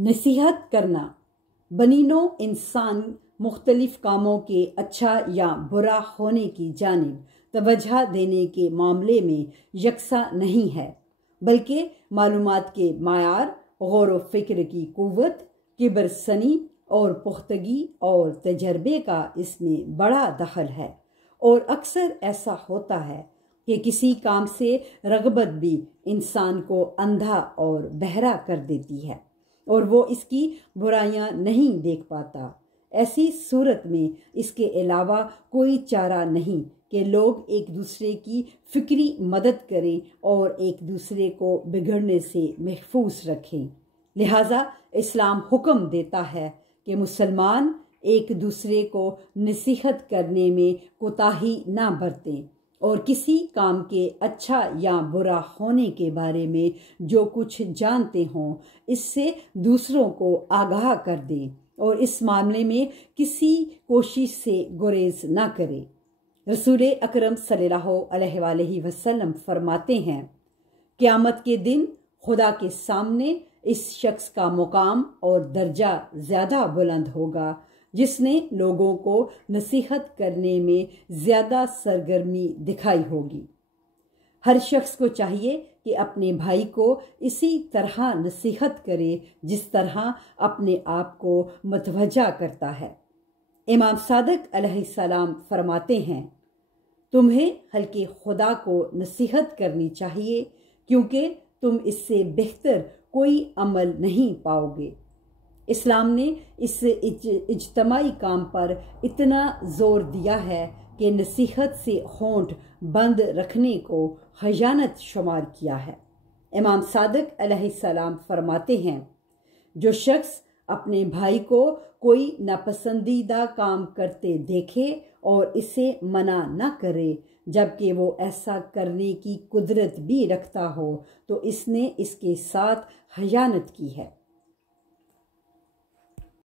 नसीहत करना। बनीनो इंसान मुख्तलिफ कामों के अच्छा या बुरा होने की जानिब तवज्जो देने के मामले में यकसा नहीं है, बल्कि मालूमात के मायार, गौर व फिक्र की कुव्वत, किबरसनी और पुख्तगी और तजर्बे का इसमें बड़ा दखल है। और अक्सर ऐसा होता है कि किसी काम से रग़बत भी इंसान को अंधा और बहरा कर देती है और वो इसकी बुराइयां नहीं देख पाता। ऐसी सूरत में इसके अलावा कोई चारा नहीं कि लोग एक दूसरे की फिक्री मदद करें और एक दूसरे को बिगड़ने से महफूज रखें। लिहाजा इस्लाम हुक्म देता है कि मुसलमान एक दूसरे को नसीहत करने में कोताही ना बरतें और किसी काम के अच्छा या बुरा होने के बारे में जो कुछ जानते हों इससे दूसरों को आगाह कर दें और इस मामले में किसी कोशिश से गुरेज ना करें। रसूल अकरम सल्लल्लाहु अलैहि वसल्लम फरमाते हैं, क़यामत के दिन खुदा के सामने इस शख्स का मुकाम और दर्जा ज़्यादा बुलंद होगा जिसने लोगों को नसीहत करने में ज़्यादा सरगर्मी दिखाई होगी। हर शख्स को चाहिए कि अपने भाई को इसी तरह नसीहत करे जिस तरह अपने आप को मतवज्जा करता है। इमाम सादिक अलैहिस्सलाम फरमाते हैं, तुम्हें हल्के खुदा को नसीहत करनी चाहिए क्योंकि तुम इससे बेहतर कोई अमल नहीं पाओगे। इस्लाम ने इस इज्तमाई काम पर इतना जोर दिया है कि नसीहत से होंठ बंद रखने को खयानत शुमार किया है। इमाम सादिक अलैहिस्सलाम फरमाते हैं, जो शख्स अपने भाई को कोई नापसंदीदा काम करते देखे और इसे मना न करे जबकि वो ऐसा करने की कुदरत भी रखता हो तो इसने इसके साथ खयानत की है।